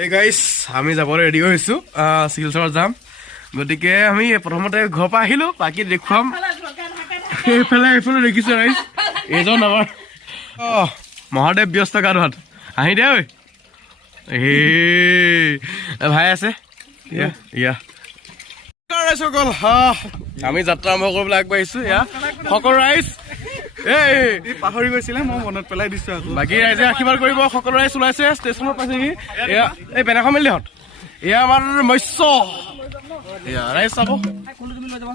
এই গাইছ আমি যাবলৈ ৰেডি হৈছো শিলচৰ যাম গতিকে আমি প্ৰথমতে ঘৰৰ পৰা আহিলো বাকী দেখুৱাম এইফালে দেখিছো ৰাইজ এইজন আমাৰ মহাদেৱ ব্যস্ত গা ধোৱাত আহি দে ঐ ভাই আছে সকল আমি যাত্ৰা আৰম্ভ কৰিবলৈ আগবাঢ়িছো সকলো ৰাইজ পাহৰি গৈছিলে মই মনত পেলাই দিছো বাকী ৰাইজে আশীৰ্বাদ কৰিব সকলো ৰাইজ ওলাইছে ষ্টেচনত পাইছেহি এয়া এই বেনাখন মেলিহঁত এয়া আমাৰ মৎস্য ৰাইজ চাব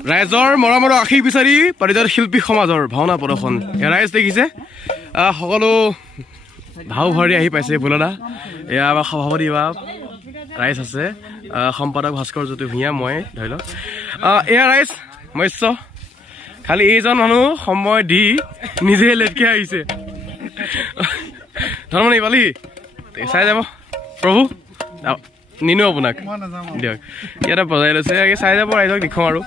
ৰাইজৰ মৰমৰ আশীষ বিচাৰি পাৰিজাত শিল্পী সমাজৰ ভাওনা প্ৰদৰ্শন এয়া ৰাইজ দেখিছে সকলো ভাও ভাৱি আহি পাইছে ভোলাদা এয়া আমাৰ সভাপতি বা ৰাইজ আছে সম্পাদক ভাস্কৰ জ্যোতি ভূঞা মই ধৰি লওক এয়া ৰাইজ মৎস্য খালি এইজন মানুহ সময় দি নিজে লেটকে আহিছে ধৰ্মনী পালি চাই যাব প্ৰভু নিনো আপোনাক দিয়ক ইয়াতে বজাই লৈছে চাই যাব ৰাইজক দেখুৱাম আৰু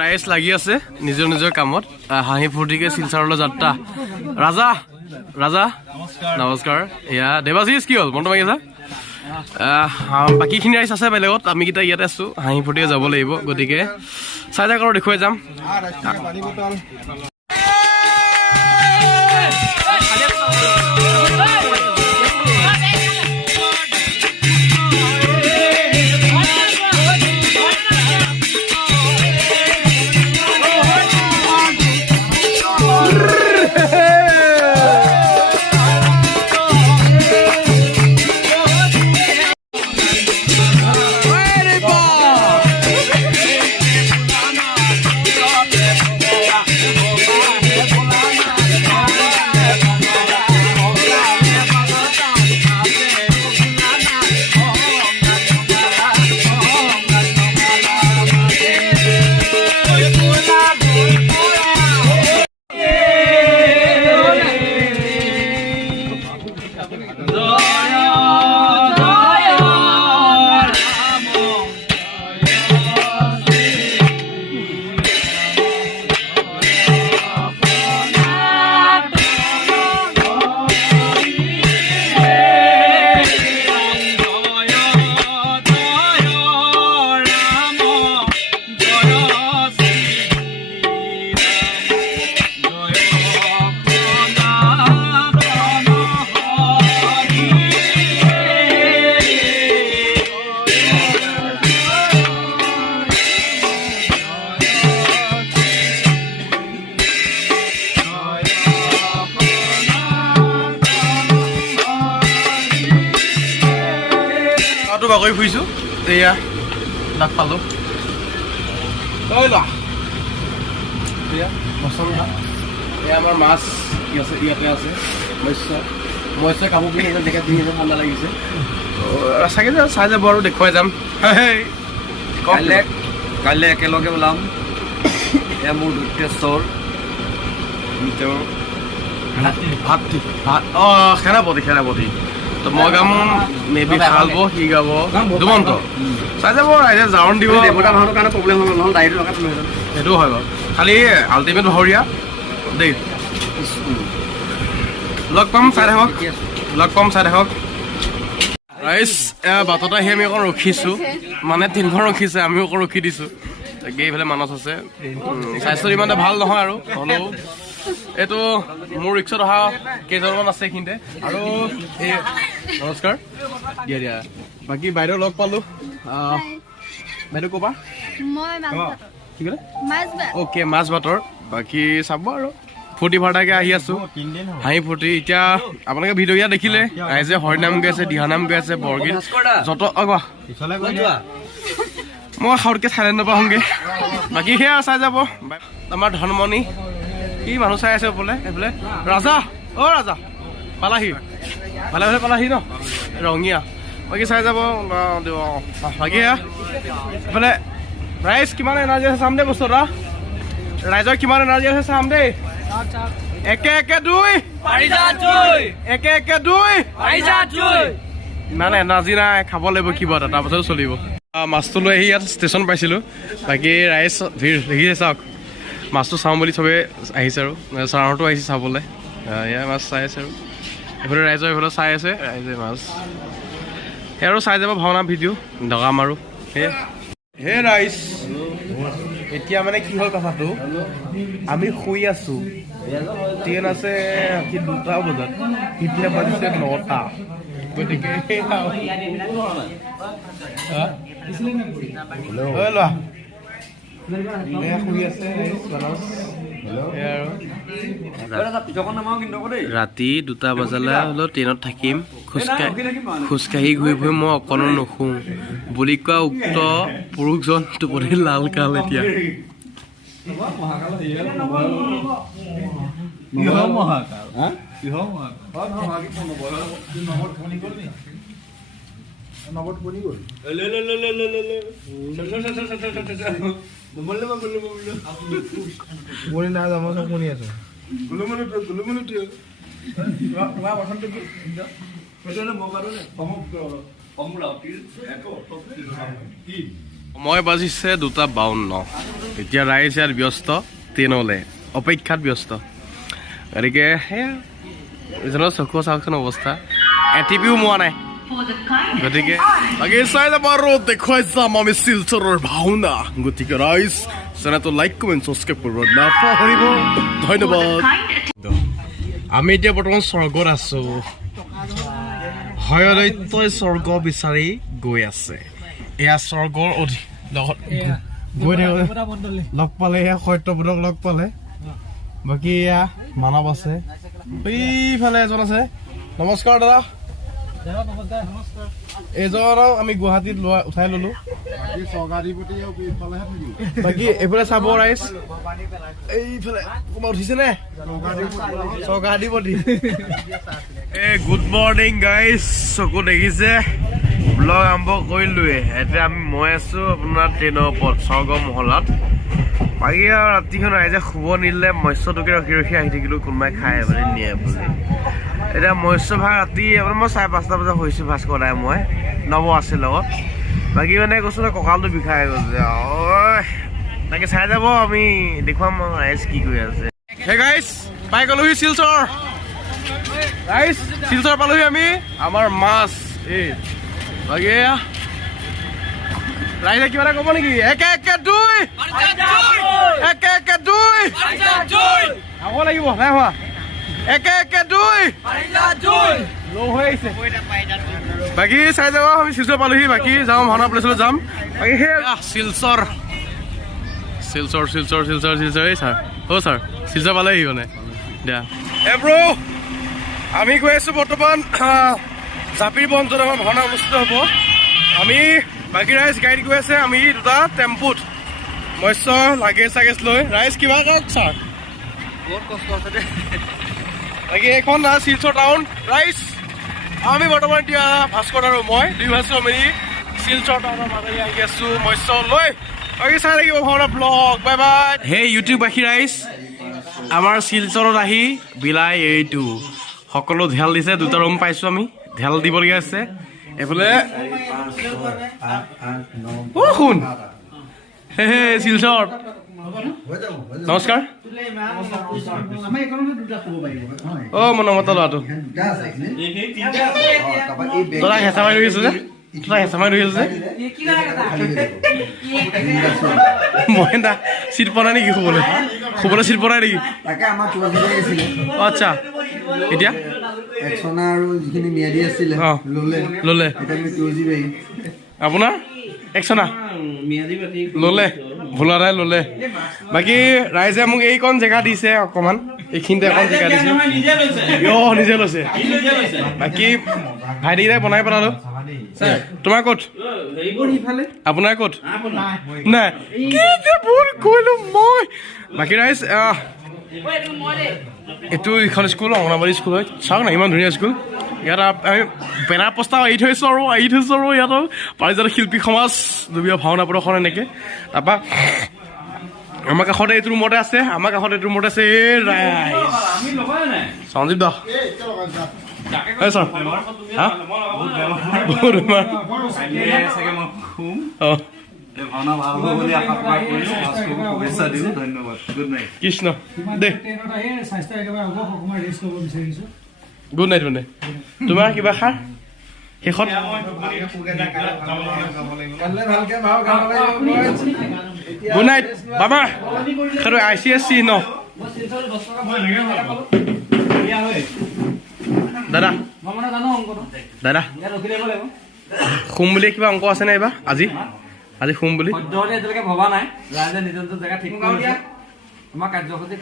ৰাইজ লাগি আছে নিজৰ নিজৰ কামত হাঁহি ফূৰ্তিকে শিলচৰলৈ যাত্ৰা ৰাজা ৰাজা নমস্কাৰ এয়া দেৱাশীষ কি হ'ল মনটো মাগি আছা বাকীখিনি ৰাইজ আছে বেলেগত আমি কেইটা ইয়াতে আছো হাঁহি ফূৰ্তিকে যাব লাগিব গতিকে চাই যাক আৰু দেখুৱাই যাম বাগৰি ফুৰিছোঁ এয়া লাগ পালোঁ এয়া মছলা এয়া আমাৰ মাছ আছে ইয়াতে আছে মৎস্য কাপোৰ পিন্ধি জেগাত পিন্ধি ঠাণ্ডা লাগিছে চাগে চাই যাব আৰু দেখুৱাই যাম কাইলৈ একেলগে ওলাম এয়া মোৰ দুতেশ্বৰ সেনাপতি তো মই গাম মেবি খালব সি গাব দুমন্ত চাই যাব ৰাইজে জাৰণ দিব দেৱতা ভাওনাৰ কাৰণে প্ৰব্লেম হ'ল নহ'লে ডাইৰেক্ট লগাত লৈ যাম সেইটোও হয় বাৰু খালি আল্টিমেট ভাৱৰীয়া দেই লগ পাম চাই থাকক ৰাইজ বাটত আহি আমি অকণ ৰখিছোঁ মানে তিনিখন ৰখিছে আমিও অকণ ৰখি দিছোঁ তাকে এইফালে মানস আছে স্বাস্থ্য ইমানে ভাল নহয় আৰু হ'লেও এইটো মোৰ ৰিক্সত অহা কেইজনমান আছে এইখিনিতে আৰু এই নমস্কাৰ দিয়া বাকী বাইদেউ লগ পালোঁ বাইদেউ ক'বা কি ক'লে অ'কে মাছ বাটৰ বাকী চাব আৰু ফূৰ্তি ফাৰ্তাকে আহি আছোঁ হাঁহি ফূৰ্তি এতিয়া আপোনালোকে ভিডিঅ' ইয়াত দেখিলে ৰাইজে হৰিনাম গৈ আছে দিহানাম গৈ আছে বৰগীত যত মই সাউতকৈ থাইলেণ্ডৰ পৰা আহোঁগৈ বাকী সেয়া চাই যাব আমাৰ ধনমণি কি মানুহ চাই আছে বোলে এইফালে ৰাজা ৰাজা পালাহি পালাহি ন ৰঙীয়া বাকী চাই যাব বাকী এইফালে ৰাইজ কিমান এনাৰ্জি আছে চাম দেই বস্তু এটা ৰাইজৰ কিমান এনাৰ্জি আছে চাম দেই একে একে দুই একে একে দুই নাই নাজি নাই খাব লাগিব কিবা এটা তাৰপাছত চলিব মাছটো লৈ আহি ইয়াত ষ্টেচন পাইছিলোঁ বাকী ৰাইজ ভিৰ দেখিছে চাওক মাছটো চাওঁ বুলি চবেই আহিছে আৰু ছাৰহঁতো আহিছে চাবলৈ এয়া মাছ চাই আছে আৰু এইফালে ৰাইজৰ এইফালে চাই আছে ৰাইজে মাছ সেই আৰু চাই যাব ভাওনা ভিডিঅ' দগাম আৰু হে ৰাইজ এতিয়া মানে কি হ'ল কথাটো আমি শুই আছো ট্ৰেইন আছে ৰাতি 2টা বজাত এতিয়া বাজিছে 9টা গতিকে ৰাতি 2টা বজালৈ হ'লেও ট্ৰেইনত থাকিম খোজকাঢ়ি ঘূৰি ফুৰি মই অকণো নুশু বুলি কোৱা উক্ত পুৰুষজন টোপনি লাল কাল এতিয়া সময় বাজিছে 2:52 এতিয়া ৰাইজ ইয়াত ব্যস্ত ট্ৰেইনলৈ অপেক্ষাত ব্যস্ত গতিকে সেয়া এজনৰ চকু চাওকচোন অৱস্থা এটিপিও মোৱা নাই গতিকে বাকী চাই যাব আৰু দেখুৱাই যাম আমি শিলচৰৰ ভাওনা গতিকে ৰাইজ চেনেলটো লাইক কমেণ্ট ছাবস্ক্ৰাইব কৰিব নাপাহৰিব ধন্যবাদ আমি এতিয়া বৰ্তমান স্বৰ্গত আছো হয়দৈত্যই স্বৰ্গ বিচাৰি গৈ আছে এয়া স্বৰ্গৰ লগত গৈ লগ পালে এয়া সত্যবোধক লগ পালে বাকী এয়া মানৱ আছে এইফালে এজন আছে নমস্কাৰ দাদা এজনক আমি গুৱাহাটীত উঠাই ললো বাকী এইফালে চাব ৰাইজ এইফালে ক'ৰবাত উঠিছে নে চৰকাৰীপতি গুড মৰ্ণিং গাইজ চকু দেখিছে ব্লগ আৰম্ভ কৰিলোৱে এতিয়া মই আছো আপোনাৰ ট্ৰেইনৰ ওপৰত স্বৰ্গ মহলাত বাকী আৰু ৰাতিখন ৰাইজে শুব নিদিলে মৎস্যটোকে ৰখি ৰখি আহি থাকিলো কোনোবাই খাই বুলি নিয়ে বুলি এতিয়া মৎস্য ভাগ ৰাতি আপোনাৰ মই 5:30 বজাত হৈছোঁ ভাস্কৰ দাই মই নৱ আছে লগত বাকী মানে কৈছোঁ ন কঁকালটো বিষাই গৈছে তাকে চাই যাব আমি দেখুৱাম ৰাইজ কি কৰি আছে হে গাইজ পাই গ'লোহি শিলচৰ ৰাইজ শিলচৰ পালোহি আমি আমাৰ মাছ এই বাকী ৰাইজে কিবা এটা ক'ব নেকি একে একে দুই একে একে দুই খাব লাগিব নাই হোৱা একে একে দুই ল' হৈ আহিছে বাকী চাই যাব আমি শিলচৰ পালোহি বাকী যাওঁ ভাওনা প্লেচলৈ যাম বাকী সেই শিলচৰ শিলচৰ শিলচৰ শিলচৰ শিলচৰ এই ছাৰ অ' ছাৰ শিলচৰ পালেহি মানে দিয়া ব্ৰ আমি গৈ আছোঁ বৰ্তমান জাপিৰ বঞ্চত আমাৰ ভাওনা অনুষ্ঠিত হ'ব আমি বাকী ৰাইজ গাড়ীত গৈ আছে আমি 2টা টেম্পুত মৎস্য লাগেজ চাগেজ লৈ ৰাইজ কিবা কওক ছাৰ বহুত কষ্ট আছে দেই বাকী এইখন শিলচৰ টাউন ৰাইজ আমি বৰ্তমান এতিয়া ভাস্কৰ আৰু মই দুই ভাস্কৰ মিলি শিলচৰ টাউনৰ মাজেৰে আহি আছোঁ মৎস্য লৈ বাকী চাই লাগিব ভাওনা ব্লগ বাই বাই সেই ইউটিউববাসী ৰাইজ আমাৰ শিলচৰত আহি বিলাই এইটো সকলো ঢেল দিছে 2টা ৰুম পাইছোঁ আমি ঢেল দিবলগীয়া আছে এইফালে শুন হে শিলচৰ নমস্কাৰ অ' মনমত ল'ৰাটো তৰা হেঁচা মাৰি ধৰি আছে যে হেঁচা মাৰি ধৰি আছে মই না চিট পোৱা নাই নেকি শুবলৈ শুবলৈ চিট পোৱা নাই নেকি আচ্ছা এতিয়া ল'লে আপোনাৰ একচনা ল'লে ভুলা নাই ল'লে বাকী ৰাইজে মোক এইকণ জেগা দিছে অকণমান এইখিনিতে এখন জেগা দিছে নিজে লৈছে বাকী ভাইটিকেইটাই বনাই পেলালোঁ তোমাৰ ক'ত আপোনাৰ ক'ত নাই ভুল কৰিলোঁ মই বাকী ৰাইজ এইটো এইখন স্কুল অংগনবাড়ী স্কুল হয় চাওক না ইমান ধুনীয়া স্কুল ইয়াত আমি বেনাৰ প্ৰস্তাৱ এৰি থৈছোঁ আৰু ইয়াত পাৰিজাত শিল্পী সমাজ দুবীয়া ভাওনা প্ৰদৰ্শন এনেকৈ তাৰপৰা আমাৰ কাষতে এইটো ৰুমতে আছে সঞ্জীৱ দা ছাৰ কৃষ্ণ দেই গুড নাইট মানে তোমাৰ কিবা খাৰ শেষত গুড নাইট বাবা খাৰু ICSC ন দাদা দাদা শুম বুলি কিবা অংক আছে নে এইবাৰ আজি শুম বুলি ভবা নাই ৰাইজে নিজৰ নিজৰ জেগা ঠিক কৰিছে আমাৰ কাৰ্যসূচী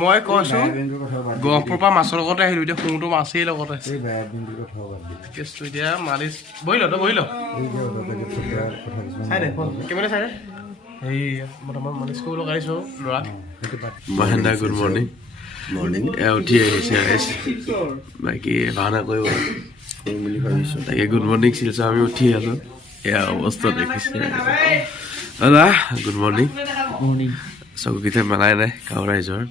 মই কৈছো গহপুৰৰ পৰা মাছৰ লগতে আহিলো এতিয়া শুংটো মাছেই লগতে কেছটো এতিয়া মালিচ বহি ল কেমেৰা চাই এই বৰ্তমান মালিচ কৰিব লগাইছো ল'ৰা মহেন্দ্ৰ গুড মৰ্ণিং উঠি আহিছে বাকী ভাওনা কৰিব বুলি ভাবিছো তাকে গুড মৰ্ণিং শিলচৰ আমি উঠি আছো এয়া অৱস্থা দেখিছে দাদা গুড মৰ্ণিং চকুকেইটা মেলাই নাই গাঁৱৰ ৰাইজৰ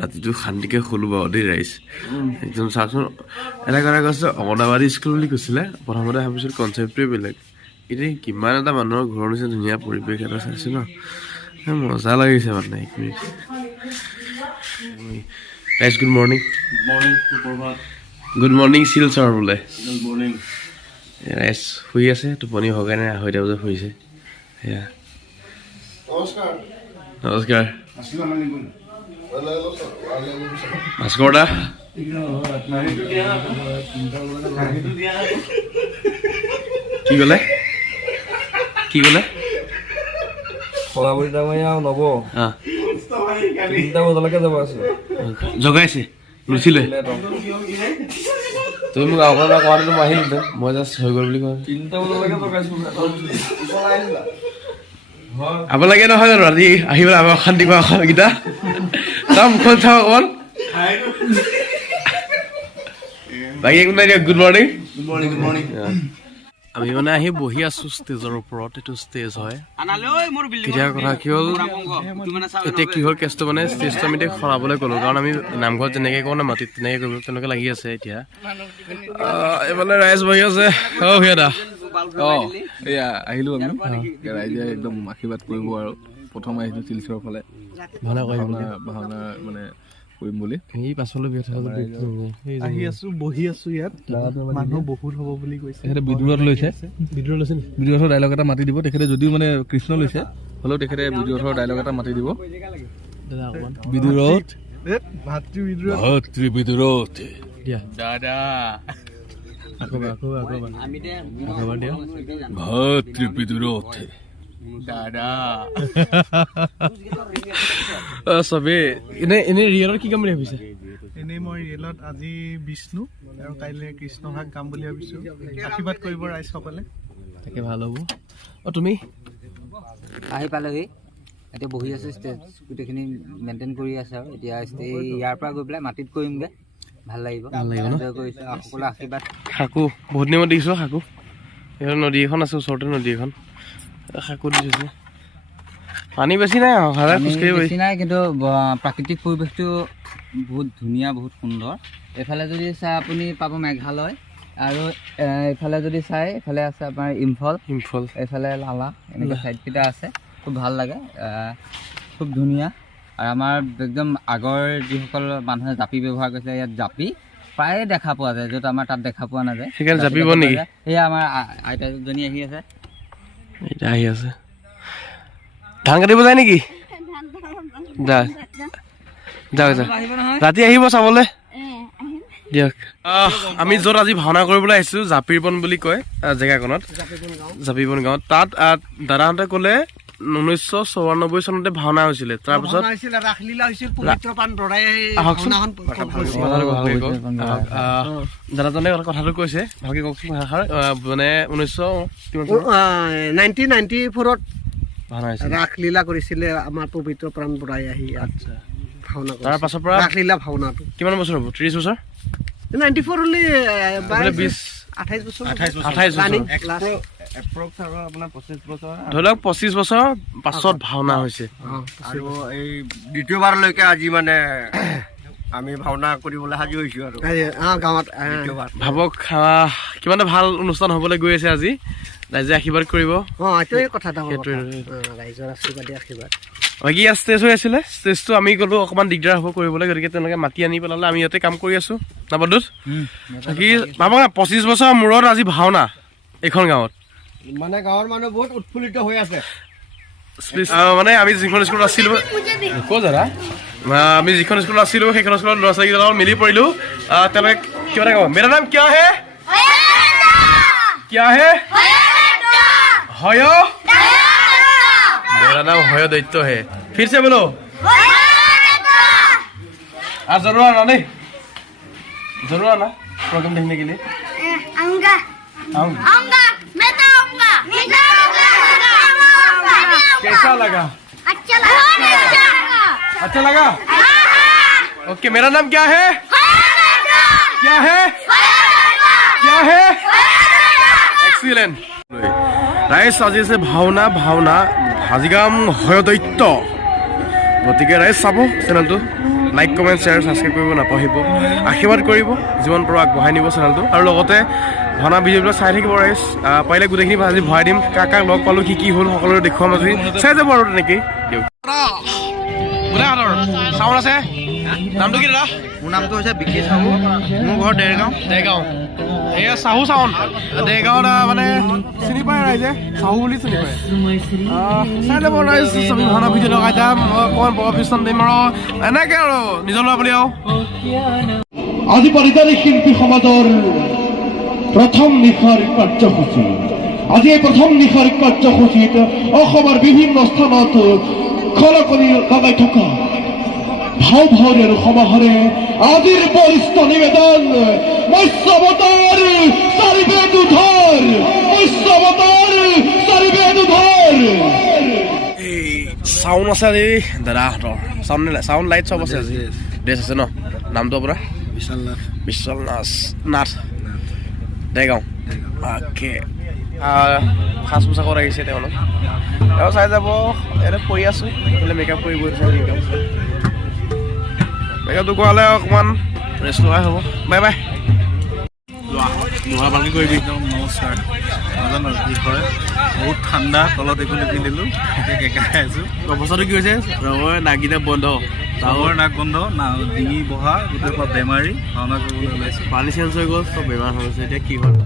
ৰাতিটো শান্তিকে শুলো বাৰু দেই ৰাইজ একদম চাওকচোন এটা কথা কৈছে অংগনবাদী স্কুল বুলি কৈছিলে প্ৰথমতে ভাবিছিলোঁ কনচেপ্টটোৱে বেলেগ এতিয়া কিমান এটা মানুহৰ ঘৰৰ নিচিনা ধুনীয়া পৰিৱেশ এটা চাইছোঁ ন মজা লাগিছে মানে এক মিনিট ৰাইজ good morning good morning Silchar বোলে ৰাইজ শুই আছে টোপনি ভগাই নাই 2:30 বজাত শুইছে সেয়া নমস্কাৰ ভাস্কৰ দা কি ক'লে জগাইছে নুঠিলে তুমি মোক আগৰ পৰা কোৱাটো মই আহিলো মই জাষ্ট হৈ গ'ল বুলি কয় 3টা বজালৈকে জগাইছো আপোনালোকে নহয় জানো ৰাতি আহি পেলাই আমাৰ অশান্তি কৰা গীতা তাৰ মুখখন চাওঁ অকণমান বাকী একো নাই দিয়ক গুড মৰ্ণিং আমি মানে আহি বহি আছো ষ্টেজৰ ওপৰত এইটো ষ্টেজ হয় কেতিয়া কথা কি হ'ল এতিয়া কি হ'ল কেছটো মানে ষ্টেজটো আমি এতিয়া সলাবলৈ ক'লো কাৰণ আমি নামঘৰত যেনেকৈ কওঁ না মাটিত তেনেকৈ কৰিব তেনেকৈ লাগি আছে এতিয়া এইফালে ৰাইজ বহি আছে দা এয়া আহিলো আমি ৰাইজে একদম আশীৰ্বাদ কৰিব আৰু প্ৰথম আহিছো শিলচৰৰ ফালে ভাওনা মানে কৰিম বুলি এই পাছলৈ আহি আছো বহি আছো ইয়াত মানুহ বহুত হ'ব বুলি কৈছে তেখেতে বিদুৰত লৈছে বিদুৰৰ ডাইলগ এটা মাতি দিব তেখেতে যদিও মানে কৃষ্ণ লৈছে হ'লেও তেখেতে বিদুৰৰ ডাইলগ এটা মাতি দিব বিদুৰত ভাতৃ বিদুৰত দাদা ভাতৃ বিদুৰত দাদা চবে এনে ৰিয়েলত কি কাম বুলি ভাবিছে এনেই মই ৰিয়েলত আজি বিষ্ণু আৰু কাইলৈ কৃষ্ণ ভাগ গাম বুলি ভাবিছোঁ আশীৰ্বাদ কৰিব ৰাইজসকলে তাকে ভাল হ'ব তুমি আহি পালেহি এতিয়া বহি আছো ষ্টেজ গোটেইখিনি মেইনটেইন কৰি আছে আৰু এতিয়া ইয়াৰ পৰা গৈ পেলাই মাটিত কৰিমগৈ ভাল লাগিব কৰিছোঁ সকলো আশীৰ্বাদ শাকু বহুত দিনত দেখিছোঁ শাকু এইফালে নদী এখন আছে ওচৰতে নদী এখন শাকু দিছে পানী বেছি নাই বেছি নাই কিন্তু প্ৰাকৃতিক পৰিৱেশটো বহুত ধুনীয়া বহুত সুন্দৰ এইফালে যদি চাই আপুনি পাব মেঘালয় আৰু এইফালে যদি চাই এইফালে আছে আপোনাৰ ইম্ফল এইফালে লালা এনেকৈ ছাইডকেইটা আছে খুব ভাল লাগে খুব ধুনীয়া আৰু আমাৰ একদম আগৰ যিসকল মানুহে জাপি ব্যৱহাৰ কৰিছে ইয়াত জাপি প্ৰায়ে দেখা পোৱা যায় য'ত আমাৰ তাত দেখা পোৱা নাযায় জাপিব নেকি এয়া আমাৰ আইতাজনী আহি আছে ধান কাটিব যায় নেকি ৰাতি আহিব চাবলৈ দিয়ক আমি য'ত আজি ভাওনা কৰিবলৈ আহিছোঁ জাপিৰবন বুলি কয় জেগাকণত জাপিবন গাঁৱত তাত দাদাহঁতে ক'লে 1994 চনতে ভাওনা হৈছিলে তাৰপিছত দাদাজনে কথাটো কৈছে ভালকে কওকচোন মানে 1994ত ৰাসলীলা কৰিছিলে আমাৰ পবিত্ৰ প্ৰাণ বৰাই আহি ভাওনা তাৰ পাছৰ পৰা ৰাসলীলা ভাওনাটো কিমান বছৰ হ'ব 30 বছৰ 94 হলে 28 বছৰ 28 বছৰ এপ্ৰক্স আৰু আপোনাৰ 25 বছৰ ধৰি লওক 25 বছৰ পাছত ভাওনা হৈছে আৰু এই দ্বিতীয়বাৰলৈকে আজি মানে আমি ভাওনা কৰিবলৈ সাজু হৈছোঁ আৰু গাঁৱত ভাবক কিমান এটা ভাল অনুষ্ঠান হ'বলৈ গৈ আছে আজি ৰাইজে আশীৰ্বাদ কৰিব এইটোৱে কথা এটা ৰাইজৰ আশীৰ্বাদ বাকী ইয়াত ষ্টেজ হৈ আছিলে ষ্টেজটো আমি গ'লো অকণমান দিগদাৰ হ'ব কৰিবলৈ গতিকে তেওঁলোকে মাতি আনি পেলালে আমি ইয়াতে কাম কৰি আছোঁ না বন্ধুত বাকী ভাবক 25 বছৰ মূৰত আজি ভাওনা এইখন গাঁৱত মানে গাঁৱৰ মানুহ বহুত উৎফুল্লিত হৈ আছে মানে আমি যিখন স্কুলত আছিলোঁ ক'ত দাদা আমি যিখন স্কুলত আছিলোঁ সেইখন স্কুলত ল'ৰা ছোৱালীকেইটাৰ লগত মিলি পৰিলোঁ তেওঁলোকে কিবা এটা ক'ব মেৰা নাম কিয় হে क्या है हयो मेरा नाम हयो दैत्य है फिर से बोलो आज जरूर आना नहीं जरूर आना प्रोग्राम देखने के लिए आऊंगा आऊंगा मैं तो आऊंगा कैसा लगा अच्छा लगा अच्छा लगा ओके मेरा नाम क्या है क्या है क्या है एक्सीलेंट राइज আজি আছে ভাওনা ভাওনা হাজিগাম হয় দৈত্য গতিকে ৰাইজ চাব চেনেলটো লাইক কমেণ্ট শ্বেয়াৰ ছাবস্ক্ৰাইব কৰিব নাপাহৰিব আশীৰ্বাদ কৰিব যিমান পাৰো আগবঢ়াই নিব চেনেলটো আৰু লগতে ভাওনা ভিডিঅ'বিলাক চাই থাকিব ৰাইজ পাৰিলে গোটেইখিনি আজি ভৰাই দিম কাক কাক লগ পালোঁ কি কি হ'ল সকলোৰে দেখুৱাম আজি চাই যাব আৰু তেনেকেই দিয়ক চাউণ্ড আছে নামটো কি দাদা মোৰ নামটো হৈছে বিকি চাহু মোৰ ঘৰ দেৰগাঁও এয়া চাহু চাউণ্ড দেৰগাঁৱত মানে চিনি পায় ৰাইজে চাহু বুলি চিনি পায় চাই যাব ৰাইজ ছবি ভাওনা ভিডিঅ' লগাই যাম অকণমান বৰফিষ্টন দিম আৰু এনেকৈ আৰু নিজৰ ল'ৰা বুলি আৰু আজি পাৰিবাৰিক শিল্পী সমাজৰ প্ৰথম নিশাৰ কাৰ্যসূচী আজি এই প্ৰথম নিশাৰ কাৰ্যসূচীত অসমৰ বিভিন্ন স্থানত খলকনি লগাই থকা ভাও ভাওৰীৰ সমাহাৰে আজিৰ বৰিষ্ঠ নিবেদন মৎস্যৱতাৰ চাৰিবেদুধৰ মৎস্যৱতাৰ চাৰিবেদুধৰ এই চাউণ্ড আছে আজি দাদাহঁতৰ চাউণ্ড লাইট চব আছে আজি ড্ৰেছ আছে ন নামটো আপোনাৰ বিশাল নাথ দেৰগাঁও অ'কে সাজ পোছাকত আহিছে তেওঁলোক তেওঁ চাই যাব ইয়াতে পৰি আছোঁ এইফালে মেকআপ কৰি গৈ আছে মেকআপটো কৰালে অকণমান ৰেষ্ট লোৱাই হ'ব বাই বাই লোৱা ভালকৈ কৰিবি নমস্কাৰ নাজানো কি হয় বহুত ঠাণ্ডা তলত একো নিপিন্ধিলোঁ এতিয়া কেকাই আছোঁ অৱস্থাটো কি হৈছে ৰঙৰ নাককেইটা বন্ধ ডাঙৰ নাক বন্ধ ডিঙি বহা গোটেই পৰা বেমাৰী ভাওনা কৰিবলৈ ওলাইছোঁ পানী চেঞ্জ হৈ গ'ল চব বেমাৰ হৈ গৈছে এতিয়া কি হ'ল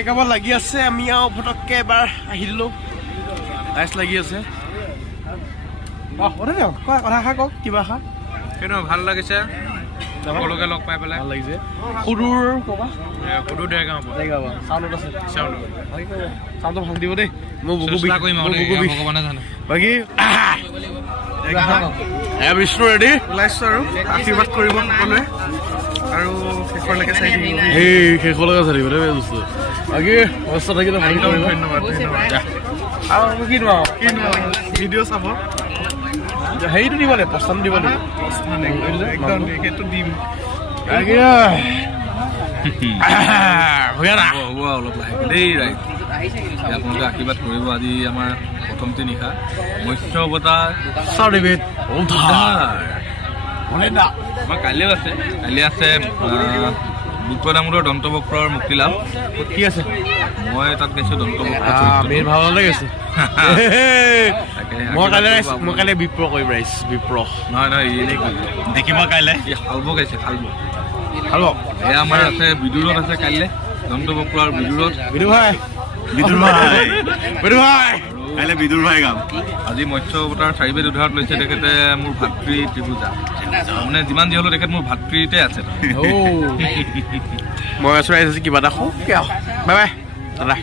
মেকআপত লাগি আছে আমি আৰু ফটককৈ এবাৰ আহিলোঁ লাইচ লাগি আছে কথা এষাৰ কওক কিবা এষাৰ কিন্তু ভাল লাগিছে সকলোকে লগ পাই পেলাই ভাল লাগিছে সৰুৰ ক'বা সৰু ডেৰগাঁও চাউণ্ডত আছে চাউণ্ডটো ভাল দিব দেই মোৰ বুকু ভগৱানে জানে বাকী বিষ্ণু ৰেডি ওলাইছোঁ আৰু আশীৰ্বাদ কৰিব সকলোৱে আৰু শেষলৈকে চাই থাকিব সেই শেষলৈকে চাই থাকিব দেই বস্তু বাকী অৱস্থা থাকিলে ভাল কৰিব ধন্যবাদ আৰু কি নোৱাৰো ভিডিঅ' চাব হেৰিটো দিব লাগিব প্ৰস্থানটো দিব লাগিব একদম সেইটো দিম হ'ব অলপ লাহেকৈ দেই ৰাইজ আপোনালোকে আশীৰ্বাদ কৰিব আজি আমাৰ প্ৰথমটি নিশা মৎস্য অৱতাৰ চাৰ্টিফিকেট আমাৰ কাইলৈ আছে বিপদামূলৰ দন্তবক্ৰৰ মুক্তিলাভ কি আছে মই তাত গৈছোঁ দন্তবক্ৰ মেইন ভাওনালৈ গৈছে মই কাইলৈ বিপ্ৰ কৰিম ৰাইজ বিপ্ৰ নহয় এনেই দেখিব কাইলৈ শালব গাইছে শালব ভাল এয়া আমাৰ আছে বিদুৰত আছে কাইলৈ দন্তবক্ৰ আৰু বিদুৰত কাইলৈ বিদুৰ ভাই গাম আজি মৎস্য অৱতাৰ চাৰিবেদ উদ্ধাৰত লৈছে তেখেতে মোৰ ভাতৃ ত্ৰিভুজা মানে যিমান যি হ'লেও তেখেত মোৰ ভাতৃতে আছে মই আছোঁ ৰাইজ কিবা এটা কওঁ বাই বাই দাদা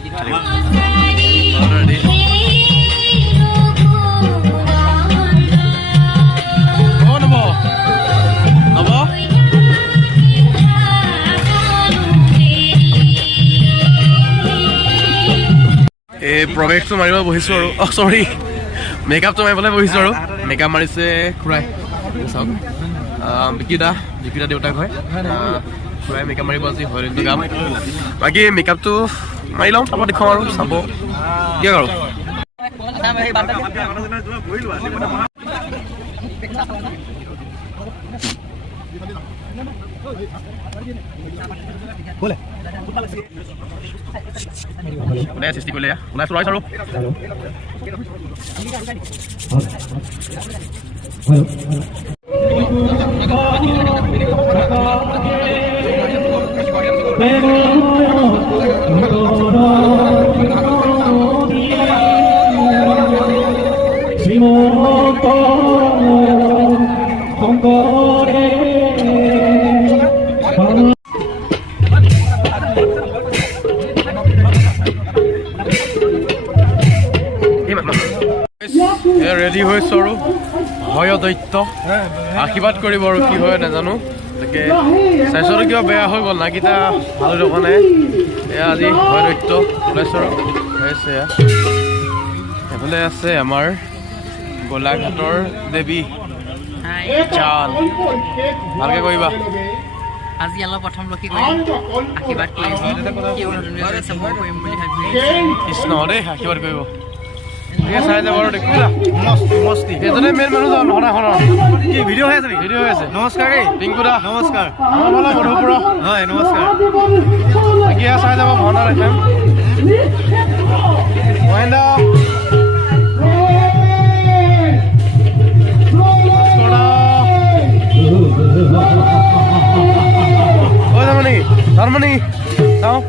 প্ৰৱেশটো মাৰিব বহিছোঁ আৰু চৰি মেকআপটো মাৰিবলৈ বহিছোঁ আৰু মেকআপ মাৰিছে খুৰাই চাওক বিকিদা দেউতাক হয় খুৰাই মেকআপ মাৰিব আজি হয়তো গাম বাকী মেকআপটো মাৰি লওঁ তাৰপৰা দেখুৱাম আৰু চাব দিয়ক আৰু ওলাই সৃষ্টি কৰিলে ওলাইছোঁ ৰৈছ আৰু ৰেডি হৈছোঁ আৰু হয় দৈত্য আশীৰ্বাদ কৰিব আৰু কি হয় নাজানো তাকে স্বাস্থ্যটো কিবা বেয়া হৈ গ'ল নাকেইটা ভাল থকা নাই এয়া আজি হয় দৈত্য ওলাইছোঁ আৰু হৈছে এইফালে আছে আমাৰ গোলাঘাটৰ দেৱী চান ভালকৈ কৰিবা আজি অলপ প্ৰথম ৰখি কৰিম আশীৰ্বাদ কৰিম বুলি ভাবি কৃষ্ণ দেই আশীৰ্বাদ কৰিব চাই যাব আৰু দেখিলা সেইজনে মেইন মানুহ যাওঁ নহনাখনৰ কি ভিডিঅ' হৈ আছে নেকি? ভিডিঅ' হৈ আছে নমস্কাৰ দেই টিংকু দা নমস্কাৰ আমাৰ ফালে মধুপুৰ হয় নমস্কাৰ বাকী চাই যাব ভাওনা দেখাম মহেন্দ্ৰ ধৰ্মণি চাওঁ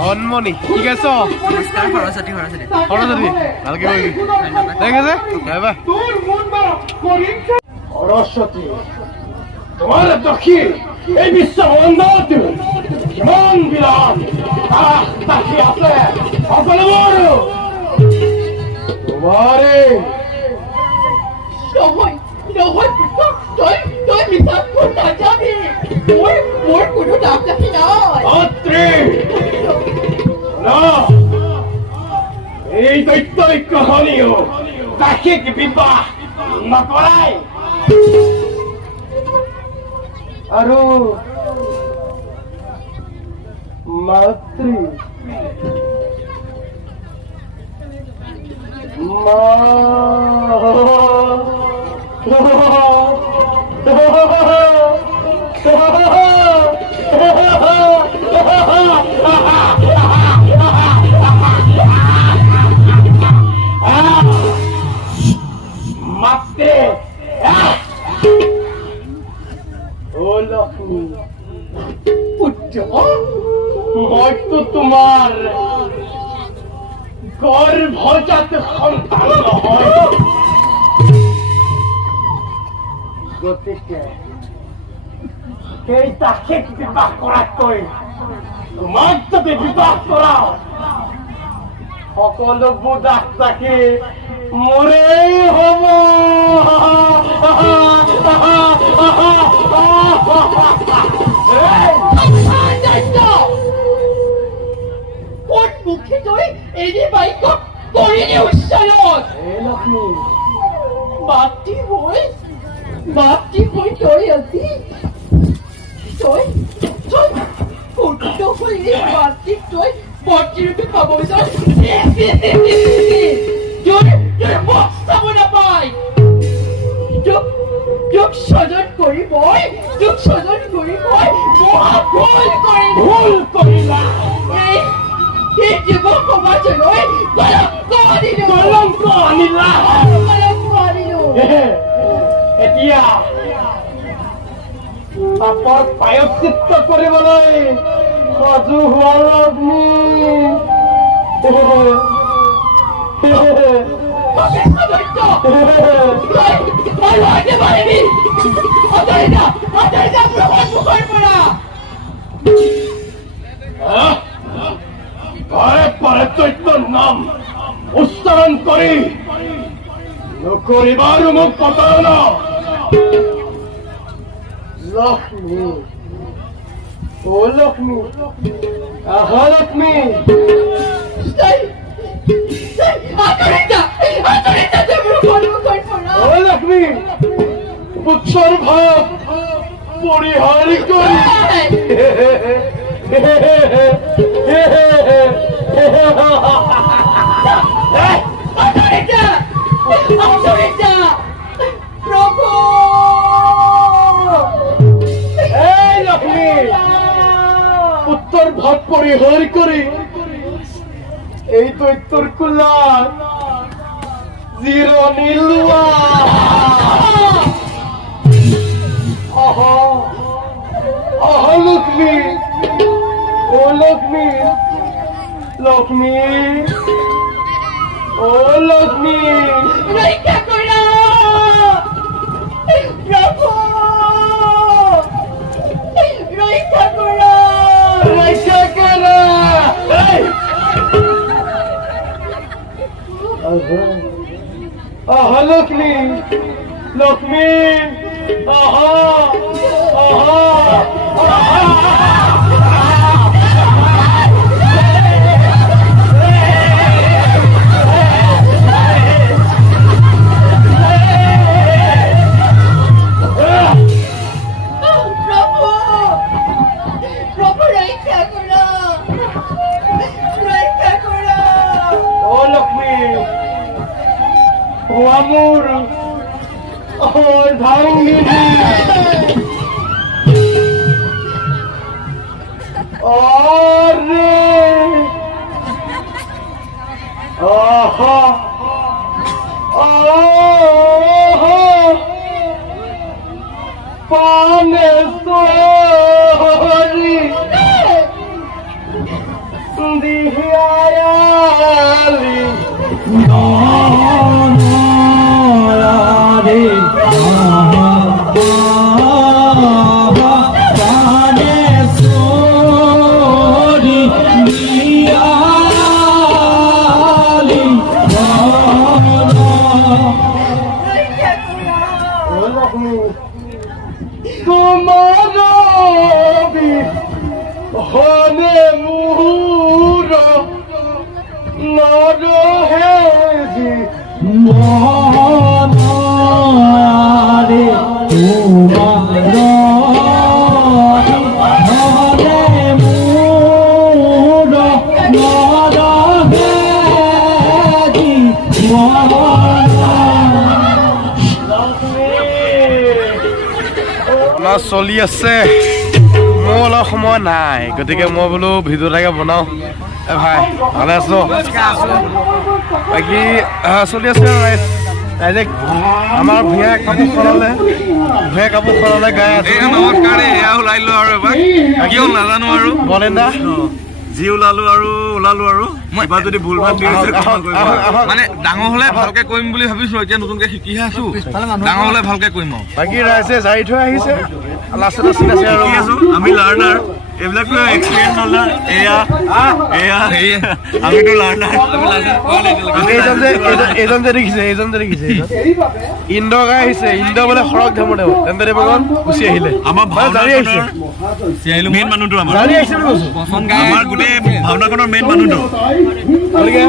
ধনমণি ঠিক আছে নমস্কাৰ সৰস্বতী সৰস্বতী ভালকে কৰিবি ঠিক আছে বাই সৰস্বতী তোমাৰ দক্ষী এই বিশ্ব ব্ৰহ্মাণ্ডত কিমান বিৰাট তাকি আছে সকলোবোৰ তোমাৰে নহয় তই মিছাত মোৰ নাযাবি মোৰ কোনো নাম কাঠি নাই অত্ৰি এই দৈত্যই কহনীয় তাকিক বিবাহ নকৰাই আৰু মাতৃ মইতো তোমাৰ গৰ্ভজাত সন্তান নহয় গতিকে সেই তাকেক বিবাহ কৰাতকৈ তোমাক যদি বিবাহ কৰাও সকলোবোৰ দাস তাকে মোৰেই হ'ব মুখে তই এনে বাক্য কৰিলি উচ্চাৰণ লক্ষ্মী মাতৃ হৈ তই আজি তই পুত্ৰ হৈ এই মাতৃক তই মন্ত্ৰীৰূপে পাব বিচাৰ মোক চাব নাপায় তোক স্বজন কৰি মই ভুল কৰিলা এই জীৱ সমাজলৈ কলংক আনিলো এতিয়া পাপৰ প্ৰায়শ্চিত্ত কৰিবলৈ সাজু হোৱাৰ বাৰে বাৰে চৈত্যৰ নাম উচ্চাৰণ কৰি নকৰিবা আৰু মোক প্ৰতাৰণা লক্ষ্মী ও লক্ষ্মী আহা লক্ষ্মী ও লক্ষ্মী পুত্ৰৰ ভাৱ পৰিহাৰ কৰি এই লক্ষ্মী পুত্ৰৰ ভাৱ পৰিহাৰ কৰি এই দৈত্যৰ কোলাত জিৰণি লোৱা লক্ষ্মী ও লক্ষ্মী লক্ষ্মী ও লক্ষ্মী ৰক্ষা কৰা প্ৰভু ৰক্ষা কৰা ৰক্ষা কৰা লক্ষ্মী লক্ষ্মী মোৰ ভাঙি পানে সৰি দিহিয়ালি হনে মুহুৰ নৰহে মনাৰে তোমাৰ হনে মুহুৰ নৰহে চলি আছে মোৰ অলপ সময় নাই গতিকে মই বোলো ভিডিঅ' এটাকে বনাওঁ ভাই ভালে আছো বাকী চলি আছে ডাইৰেক্ট আমাৰ ভূঞা কাপোৰ সলালে গাই আছে নমস্কাৰ এয়া ওলাইলো আৰু এবাৰ কিয় নাজানো আৰু বলেন দা যি ওলালো আৰু এবাৰ যদি ভুল ভাল মানে ডাঙৰ হলে ভালকে কৰিম বুলি ভাবিছো এতিয়া নতুনকে শিকিহে আছো ডাঙৰ হলে ভালকে কৰিম আৰু বাকী ৰাইজে জাৰি থৈ আহিছে লাষ্টত আছে আৰু আমি লাৰ্ণাৰ এইবিলাকতো এক্সপিৰিয়েঞ্চ হ'ল না এয়া আমিতো লাৰ্ণাৰ এইজন যে দেখিছে ইন্দ্ৰ গাই আহিছে ইন্দ্ৰ বোলে সৰগ ধেমতে তেন্তে দেৱগণ গুচি আহিলে আমাৰ জাৰি আহিছে মেইন মানুহটো জাৰি আহিছে বুলি কৈছো আমাৰ গোটেই ভাওনাখনৰ মেইন মানুহটো গতিকে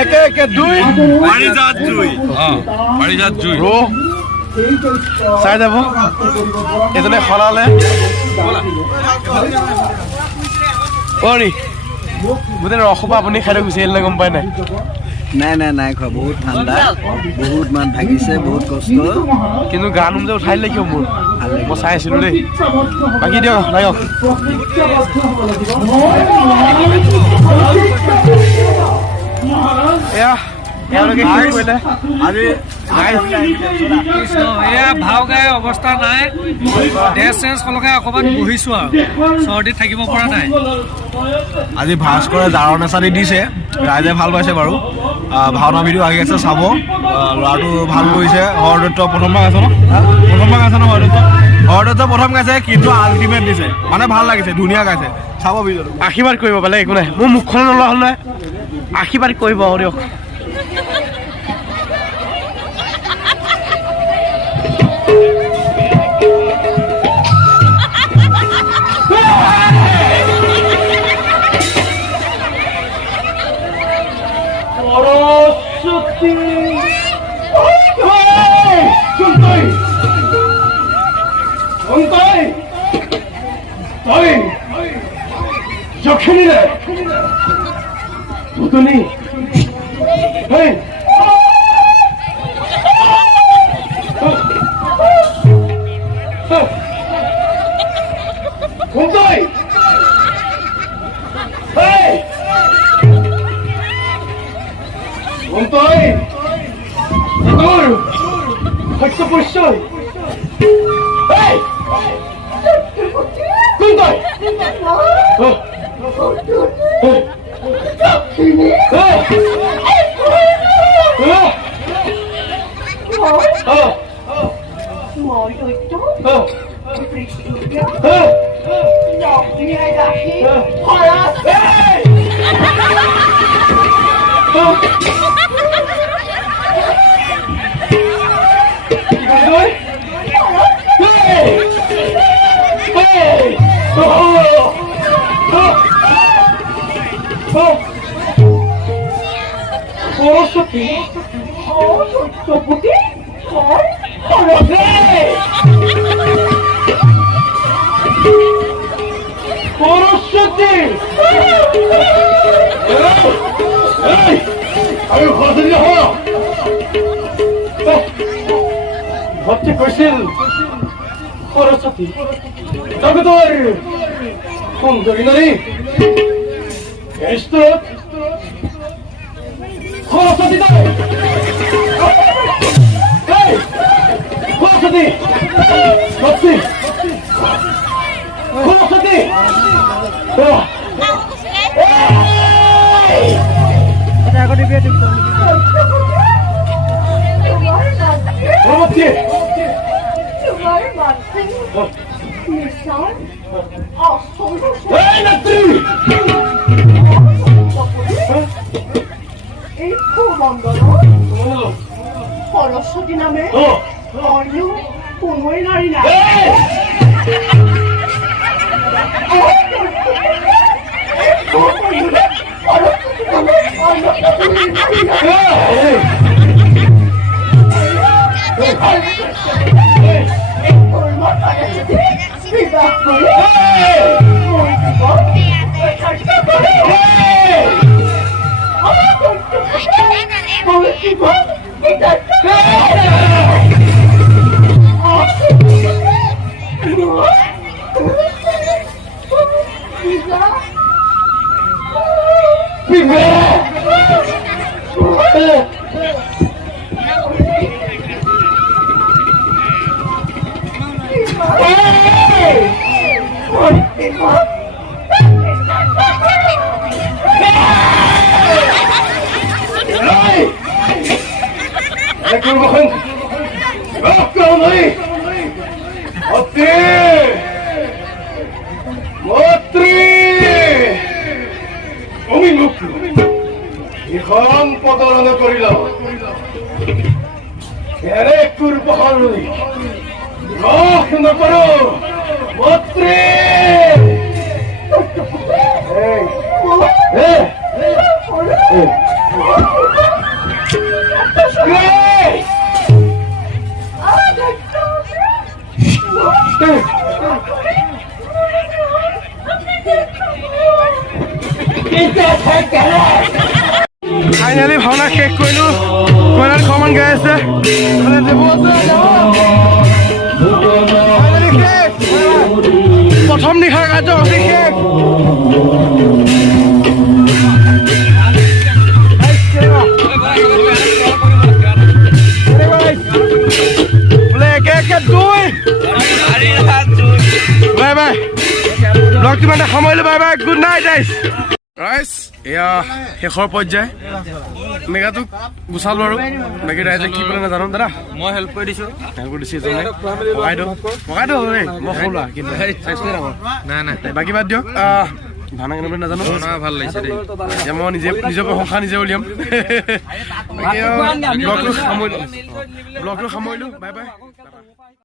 একে দুই পাৰিজাত জুই ৰ চাই যাব এজনে সলালে অৰি গোটেই ৰসপা আপুনি খাই গুচি আহিলে গম পাই নাই নাই খোৱা বহুত ঠাণ্ডা বহুত মান ভাগিছে বহুত কষ্ট কিন্তু গা নুম যে উঠাই দিলে কিয় মোৰ মই চাই আছিলো দেই বাকী দিয়ক লাগক এয়া এওঁলোকে কি কৰিলে আজি ভাও গাই অৱস্থা নাই ড্ৰেছ চেঞ্জ সলকাই অকণমান বহিছো আৰু চৰ্দিত থাকিব পৰা নাই আজি ভাস্কৰে জাৰৰ নেচাৰি দিছে ৰাইজে ভাল পাইছে বাৰু ভাওনা ভিডিঅ' আহি আছে চাব ল'ৰাটো ভাল কৰিছে হৰদত্ত প্ৰথম ভাগ আছে ন হৰদত্ত প্ৰথম গাইছে কিন্তু আল্টিমেট দিছে মানে ভাল লাগিছে ধুনীয়া গাইছে চাব ভিডিঅ'টো আশীৰ্বাদ কৰিব পালে একো নাই মোৰ মুখখন নোলোৱা হ'ল নহয় আশীৰ্বাদ কৰিব দিয়ক সরস্বতী শুনতাই শুনতাই তাই যখনই রে ভূতনি হেই শুনতাই হেই শুনতাই তোর সত্য পরিচয় হেই শুনতাই সরস্বতী সত্যপতি সরস্বতী আমি সরস্বতী হচ্ছে কৈছিল সরস্বতী তবে তোর সুন্দরী নারী সরস্বতী সরস্বতী সত্যি সরস্বতী সরস্বতী নামে অন্য কোনোই নারী নাই এখন পদলন করিল এরে কুরবহল নকর মন্ত্রী ফাইনেলি ভাওনা শেষ কৰিলো কইনাত খমান গাই আছে প্ৰথম নিশাৰ কাৰ্যসূচী শেষ বোলে একে একে দুই বাই বাই ব্লগটো মানে সামৰিলো বাই বাই গুড নাইট ৰাইজ এয়া শেষৰ পৰ্যায় মেগাটোক গুচালো আৰু বাকী ৰাইজে কি বোলে নাজানো দাদা মই হেল্প কৰি দিছো পকাইটো দেই মই সৰুৱা কিন্তু স্বাস্থ্য ডাঙৰ নাই বাকী বাদ দিয়ক ভাওনা কেনেকৈ নাজানো ভাল লাগিছে দেই এতিয়া মই নিজৰ প্ৰশংসা নিজে উলিয়াম ব্লগটো সামৰিলো বাই বাই